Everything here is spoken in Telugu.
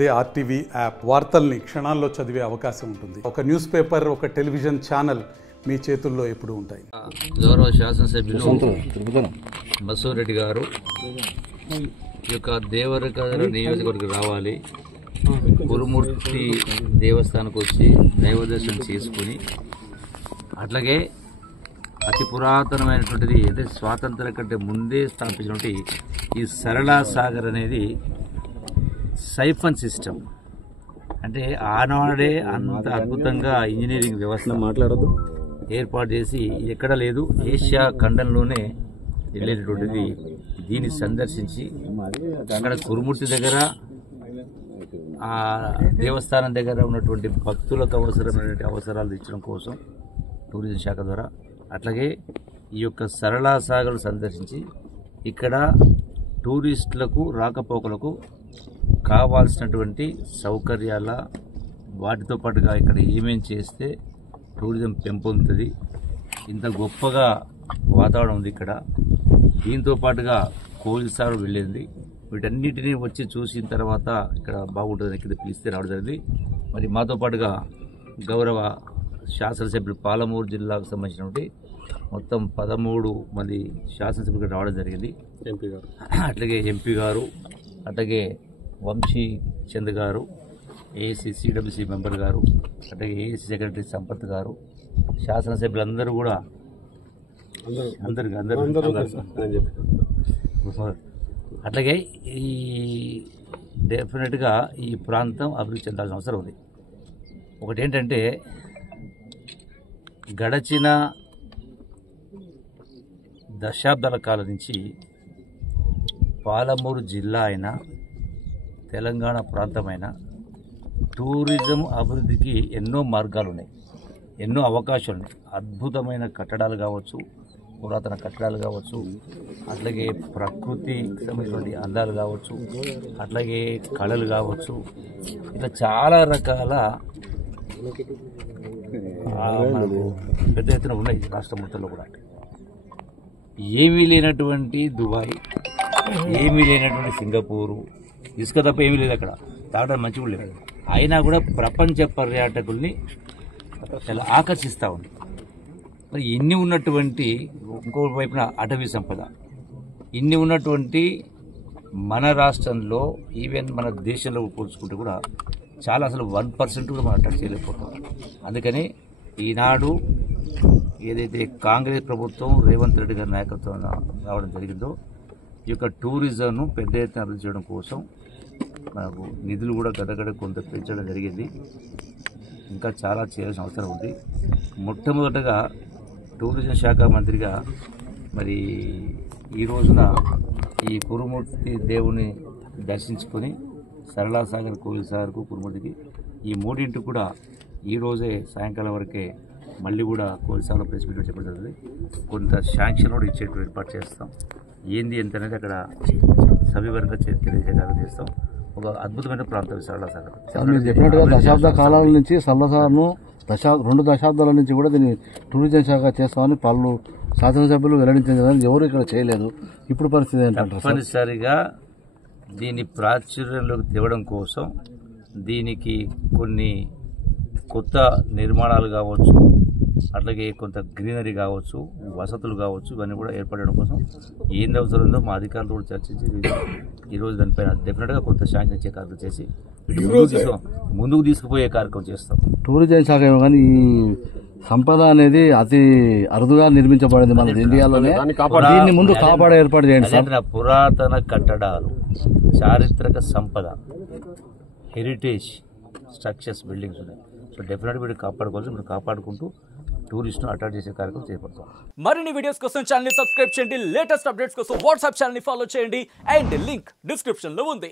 అదే ఆర్టీవీ యాప్ వార్తల్ని క్షణాల్లో చదివే అవకాశం ఉంటుంది. ఒక న్యూస్ పేపర్, ఒక టెలివిజన్ ఛానల్ మీ చేతుల్లో ఎప్పుడూ ఉంటాయి. గౌరవ శాసనసభ్యులు మసూర్ రెడ్డి గారు ఈ యొక్క దేవరకద్ర నియోజకవర్గం రావాలి, కురుమూర్తి దేవస్థానానికి వచ్చి దైవదర్శనం చేసుకుని, అట్లాగే అతి పురాతనమైనటువంటిది అంటే స్వాతంత్రం కంటే ముందే స్థాపించినటువంటి ఈ సరళా సాగర్ అనేది సైఫన్ సిస్టమ్, అంటే ఆనాడే అంత అద్భుతంగా ఇంజనీరింగ్ వ్యవస్థ ఏర్పాటు చేసి ఎక్కడ లేదు, ఏషియా ఖండంలోనే వెళ్ళేటటువంటిది. దీన్ని సందర్శించి అక్కడ కురుమూర్తి దగ్గర ఆ దేవస్థానం దగ్గర ఉన్నటువంటి భక్తులకు అవసరమైనటువంటి అవసరాలు ఇచ్చడం కోసం టూరిజం శాఖ ద్వారా, అట్లాగే ఈ యొక్క సరళా సాగర్ సందర్శించి ఇక్కడ టూరిస్టులకు రాకపోకలకు కావాల్సినటువంటి సౌకర్యాల వాటితో పాటుగా ఇక్కడ ఏమేం చేస్తే టూరిజం పెంపొందుతుంది, ఇంత గొప్పగా వాతావరణం ఉంది ఇక్కడ, దీంతో పాటుగా కోయిల్సార్ వెళ్ళింది, వీటన్నిటినీ వచ్చి చూసిన తర్వాత ఇక్కడ బాగుంటుందని ఇక్కడ పిలిస్తే రావడం జరిగింది. మరి మాతో పాటుగా గౌరవ శాసనసభ్యులు పాలమూరు జిల్లాకు సంబంధించినటువంటి మొత్తం 13 మంది శాసనసభ్యులు రావడం జరిగింది. అట్లాగే ఎంపీ గారు, అట్లాగే వంశీ చంద్ గారు, ఏఏసీ సిడబ్ల్యూసీ మెంబర్ గారు, అట్లాగే ఏఏసీ సెక్రటరీ సంపత్ గారు, శాసనసభ్యులందరూ కూడా అట్లాగే ఈ డెఫినెట్గా ఈ ప్రాంతం అభివృద్ధి చెందాల్సిన అవసరం ఉంది. ఒకటి ఏంటంటే గడచిన దశాబ్దాల కాలం నుంచి పాలమూరు జిల్లా అయినా తెలంగాణ ప్రాంతమైన టూరిజం అభివృద్ధికి ఎన్నో మార్గాలు ఉన్నాయి, ఎన్నో అవకాశాలు ఉన్నాయి. అద్భుతమైన కట్టడాలు కావచ్చు, పురాతన కట్టడాలు కావచ్చు, అట్లాగే ప్రకృతికి సంబంధించినటువంటి అందాలు కావచ్చు, అట్లాగే కళలు కావచ్చు, ఇట్లా చాలా రకాల మనకు పెద్ద ఎత్తున ఉన్నాయి రాష్ట్ర మొత్తంలో కూడా. ఏమీ లేనటువంటి దుబాయ్, ఏమీ లేనటువంటి సింగపూరు, ఇసుక తప్ప ఏమీ లేదు అక్కడ, తాగడానికి మంచిగా లేదు. అయినా కూడా ప్రపంచ పర్యాటకుల్ని చాలా ఆకర్షిస్తూ ఉంది. మరి ఇన్ని ఉన్నటువంటి ఇంకో వైపున అటవీ సంపద, ఇన్ని ఉన్నటువంటి మన రాష్ట్రంలో, ఈవెన్ మన దేశంలో పోల్చుకుంటే కూడా చాలా అసలు 1% కూడా మనం టచ్ చేయలేకపోతాం. అందుకని ఈనాడు ఏదైతే కాంగ్రెస్ ప్రభుత్వం రేవంత్ రెడ్డి గారి నాయకత్వం రావడం జరిగిందో, ఈ యొక్క టూరిజంను పెద్ద ఎత్తున అభివృద్ధి చేయడం కోసం మనకు నిధులు కూడా గడగడ కొంత పెంచడం జరిగింది. ఇంకా చాలా చేయాల్సిన అవసరం ఉంది. మొట్టమొదటగా టూరిజం శాఖ మంత్రిగా మరి ఈ రోజున ఈ కురుమూర్తి దేవుని దర్శించుకొని సరళా సాగర్, కోయిల్సాగర్కు, కురుమూర్తికి ఈ మూడింటికి కూడా ఈరోజే సాయంకాలం వరకే మళ్ళీ కూడా కోయిల్సాగర్లో ప్రెస్ మీట్ చెప్పడం జరుగుతుంది. కొంత శాంక్షన్ కూడా ఇచ్చేట్టు ఏర్పాటు చేస్తాం. ఏంది ఎంత అనేది అక్కడ సవివరంగా తెలియజేయడం చేస్తాం. ఒక అద్భుతమైన ప్రాంతం సరళా సాగర్. మీరు చెప్పినట్టుగా దశాబ్ద కాలాల నుంచి సరళా సాగర్ను 2 దశాబ్దాల నుంచి కూడా దీన్ని టూరిజం శాఖ చేస్తామని పలు శాసనసభ్యులు వెల్లడించారు, ఎవరు ఇక్కడ చేయలేదు. ఇప్పుడు పరిస్థితి ఏంటంటే తప్పనిసరిగా దీన్ని ప్రాచుర్యంలోకి తేవడం కోసం దీనికి కొన్ని కొత్త నిర్మాణాలు కావచ్చు, అట్లాగే కొంత గ్రీనరీ కావచ్చు, వసతులు కావచ్చు, ఇవన్నీ కూడా ఏర్పడడం కోసం ఏంది అవసరం ఉందో మా అధికారులు కూడా చర్చించి ఈరోజు దానిపైన డెఫినెట్గా కొంత శాంక్షన్ ఇచ్చే కార్యక్రమం చేసి ముందుకు తీసుకుపోయే కార్యక్రమం చేస్తాం. టూరిజం శాఖ కానీ ఈ సంపద అనేది అతి అరుదుగా నిర్మించబడింది మన ఇండియాలోనే, దీన్ని ముందు కాపాడే ఏర్పాటు చేయండి. పురాతన కట్టడాలు, చారిత్రక సంపద, హెరిటేజ్ స్ట్రక్చర్స్, బిల్డింగ్స్ ఉన్నాయి. సో డెఫినెట్గా వీటిని కాపాడుకోవచ్చు. మీరు కాపాడుకుంటూ టూరిస్ట్ను అట్రాక్ట్ చేసే కార్యక్రమం చేపడతాం. మరిన్ని వీడియోస్ కోసం ఛానల్ ని సబ్స్క్రైబ్ చేయండి, లేటెస్ట్ అప్డేట్స్ కోసం వాట్సాప్ ఛానల్ ని ఫాలో చేయండి, అండ్ లింక్ డిస్క్రిప్షన్ లో ఉంది.